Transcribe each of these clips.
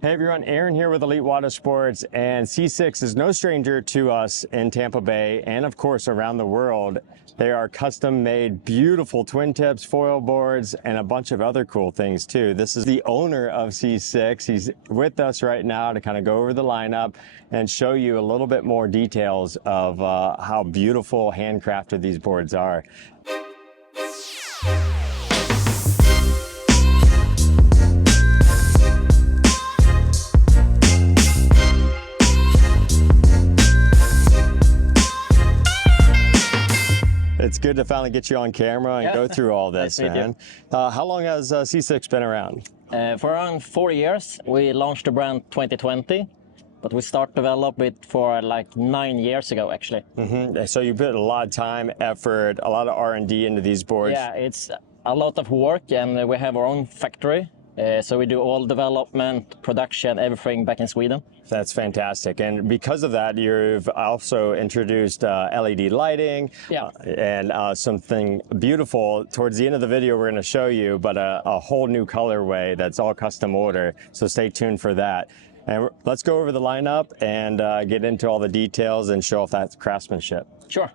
Hey everyone, Aaron here with Elite Water Sports, and C6 is no stranger to us in Tampa Bay and of course around the world. They are custom-made, beautiful twin tips, foil boards, and a bunch of other cool things too. This is the owner of C6. He's with us right now to kind of go over the lineup and show you a little bit more details of how beautiful handcrafted these boards are. It's good to finally get you on camera and go through all this, man. How long has C6 been around? For around 4 years. We launched the brand 2020, but we started develop it for like 9 years ago, actually. So you put a lot of time, effort, a lot of R&D into these boards. Yeah, it's a lot of work, and we have our own factory. So we do all development, production, everything back in Sweden. That's fantastic. And because of that, you've also introduced LED lighting and something beautiful. Towards the end of the video, we're going to show you, but a whole new colorway that's all custom order. So stay tuned for that. And let's go over the lineup and get into all the details and show off that craftsmanship. Sure.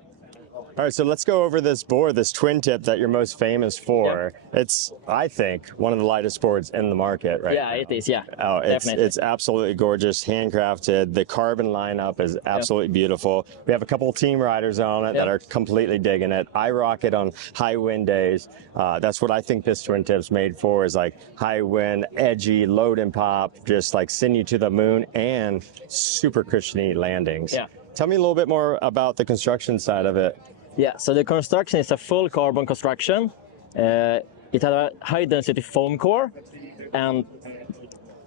All right, so let's go over this board, this twin tip that you're most famous for. It's, I think, one of the lightest boards in the market right now. It is, Oh, definitely. It's absolutely gorgeous, handcrafted. The carbon lineup is absolutely beautiful. We have a couple of team riders on it that are completely digging it. I rock it on high wind days. That's what I think this twin tip's made for, is like high wind, edgy, load and pop, just like send you to the moon, and super cushiony landings. Tell me a little bit more about the construction side of it. Yeah, so the construction is a full carbon construction. It has a high density foam core, and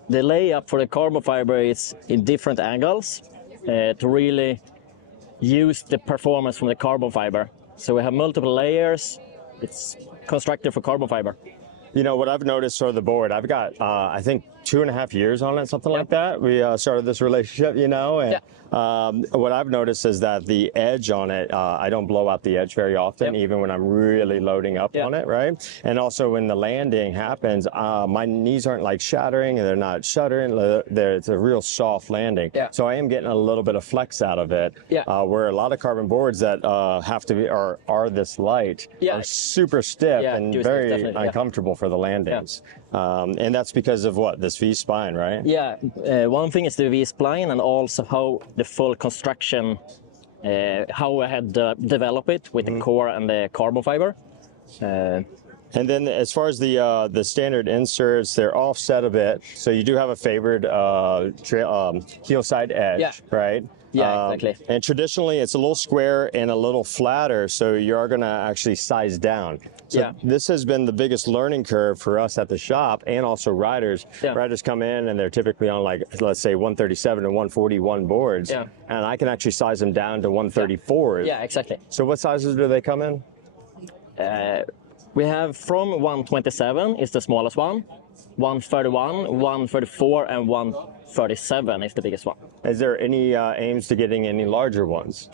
the layup for the carbon fiber is in different angles to really use the performance from the carbon fiber. So we have multiple layers. It's constructed for carbon fiber. You know, what I've noticed for the board, I've got, I think, 2.5 years on it, something like that. We started this relationship, you know, and what I've noticed is that the edge on it, I don't blow out the edge very often, even when I'm really loading up on it, right? And also when the landing happens, my knees aren't like shattering, and they're not shuddering. It's a real soft landing. So I am getting a little bit of flex out of it, where a lot of carbon boards that have to be, are this light, are super stiff and very uncomfortable for the landings. And that's because of what? This V-spine, right? Yeah, one thing is the V-spline, and also how the full construction, how I had developed it with the core and the carbon fiber. And then as far as the standard inserts, they're offset a bit. So you do have a favored heel side edge, right? Yeah, exactly. And traditionally, it's a little square and a little flatter, so you are going to actually size down. So this has been the biggest learning curve for us at the shop, and also riders. Riders come in and they're typically on, like, let's say 137 and 141 boards, and I can actually size them down to 134s. Yeah, exactly. So what sizes do they come in? We have from 127 is the smallest one, 131, 134, and 137 is the biggest one. Is there any aims to getting any larger ones?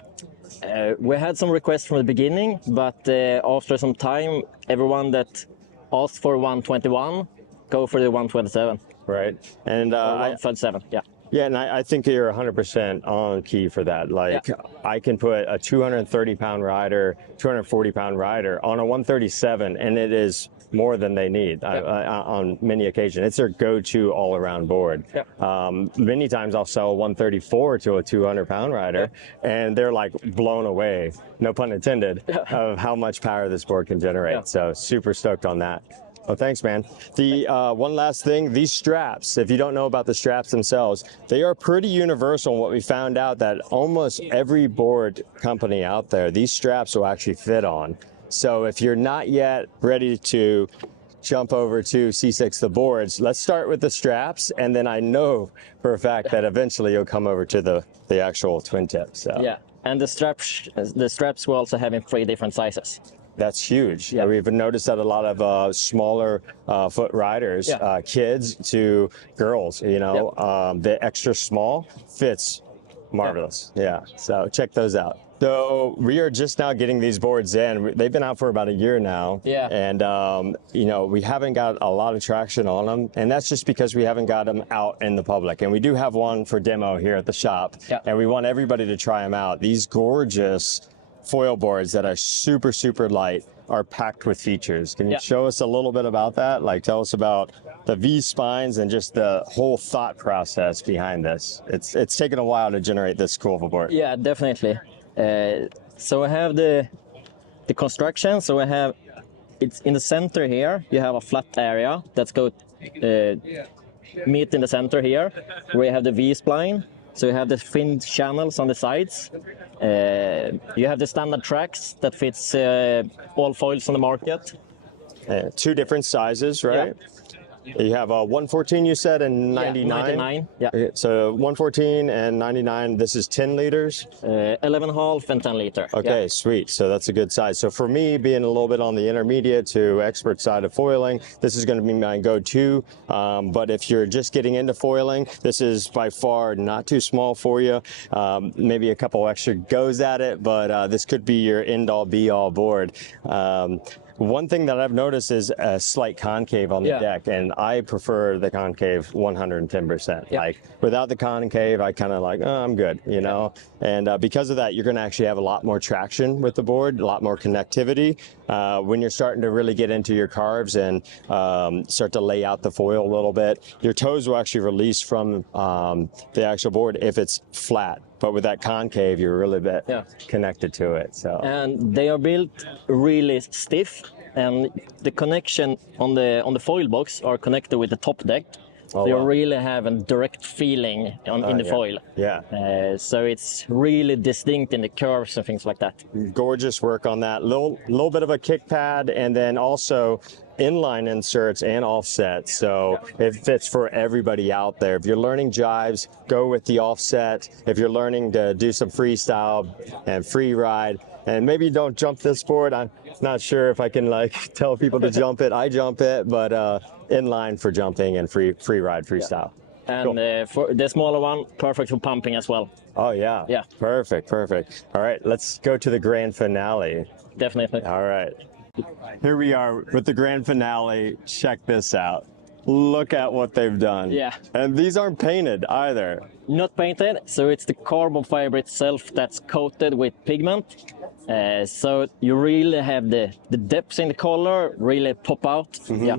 We had some requests from the beginning, but after some time, everyone that asked for 121 go for the 127. Right. And 137, Yeah, and I think you're 100% on key for that. Like, I can put a 230-pound rider, 240-pound rider on a 137, and it is more than they need on many occasions. It's their go-to all-around board. Many times I'll sell a 134 to a 200-pound rider, and they're like blown away, no pun intended, of how much power this board can generate. So super stoked on that. Oh, thanks, man. The one last thing, these straps, if you don't know about the straps themselves, they are pretty universal. What we found out that almost every board company out there, these straps will actually fit on. So if you're not yet ready to jump over to C6 the boards, let's start with the straps, and then I know for a fact that eventually you'll come over to the actual twin tip. So. Yeah, and the straps will also have in 3 different sizes. That's huge. We've noticed that a lot of smaller foot riders, kids to girls, you know, the extra small fits marvelous. So check those out. So we are just now getting these boards in. They've been out for about a year now. Yeah. And, you know, we haven't got a lot of traction on them. And that's just because we haven't got them out in the public. And we do have one for demo here at the shop. Yeah. And we want everybody to try them out. These gorgeous foil boards that are super, super light are packed with features. Can you show us a little bit about that? Like, tell us about the V spines and just the whole thought process behind this. It's taken a while to generate this cool of a board. Yeah, definitely. So I have the construction. So I have, it's in the center here. You have a flat area that's go meet in the center here, where you have the V spline. So you have the thin channels on the sides. You have the standard tracks that fits all foils on the market. Two different sizes, right? Yeah. You have a 114, you said, and 99? Yeah, 99, yeah. Okay, so 114 and 99, this is 10 liters? 11.5 and 10 liter. Okay, yeah. Sweet. So that's a good size. So for me, being a little bit on the intermediate to expert side of foiling, this is going to be my go-to. But if you're just getting into foiling, this is by far not too small for you. Maybe a couple extra goes at it, but this could be your end-all, be-all board. One thing that I've noticed is a slight concave on the deck, and I prefer the concave 110%. Yeah. Like, without the concave, I kind of like, oh, I'm good, you know? And because of that, you're going to actually have a lot more traction with the board, a lot more connectivity. When you're starting to really get into your carves and start to lay out the foil a little bit, your toes will actually release from the actual board if it's flat. But with that concave, you're really connected to it. So. And they are built really stiff, and the connection on the foil box are connected with the top deck. So you really have a direct feeling in the foil. Yeah. So it's really distinct in the curves and things like that. Gorgeous work on that. Little bit of a kick pad, and then also inline inserts and offset. So it fits for everybody out there. If you're learning jives, go with the offset. If you're learning to do some freestyle and free ride, and maybe don't jump this board, I'm not sure if I can like tell people to jump it. I jump it, but inline for jumping and free ride freestyle. And Cool. For the smaller one, perfect for pumping as well. Oh yeah. Yeah. Perfect. All right, let's go to the grand finale. Definitely. All right. Here we are with the grand finale. Check this out. Look at what they've done. Yeah. And these aren't painted either. Not painted, so it's the carbon fiber itself that's coated with pigment. So you really have the depths in the color really pop out. Mm-hmm. Yeah.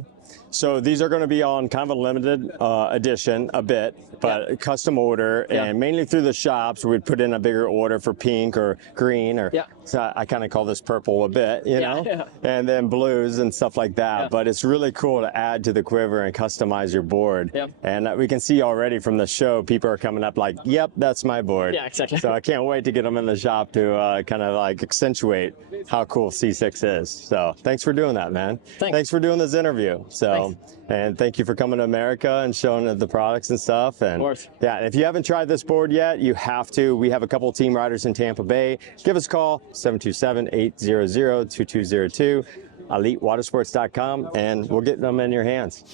So these are going to be on kind of a limited edition a bit, but custom order, and mainly through the shops. We'd put in a bigger order for pink or green, or so I kind of call this purple a bit, you know, and then blues and stuff like that. But it's really cool to add to the quiver and customize your board. And we can see already from the show, people are coming up like, yep, that's my board. Yeah, exactly. So I can't wait to get them in the shop to kind of like accentuate how cool C6 is. So thanks for doing that, man. Thanks for doing this interview. So. And thank you for coming to America and showing the products and stuff. And of course. Yeah, if you haven't tried this board yet, you have to. We have a couple of team riders in Tampa Bay. Give us a call, 727-800-2202, elitewatersports.com, and we'll get them in your hands.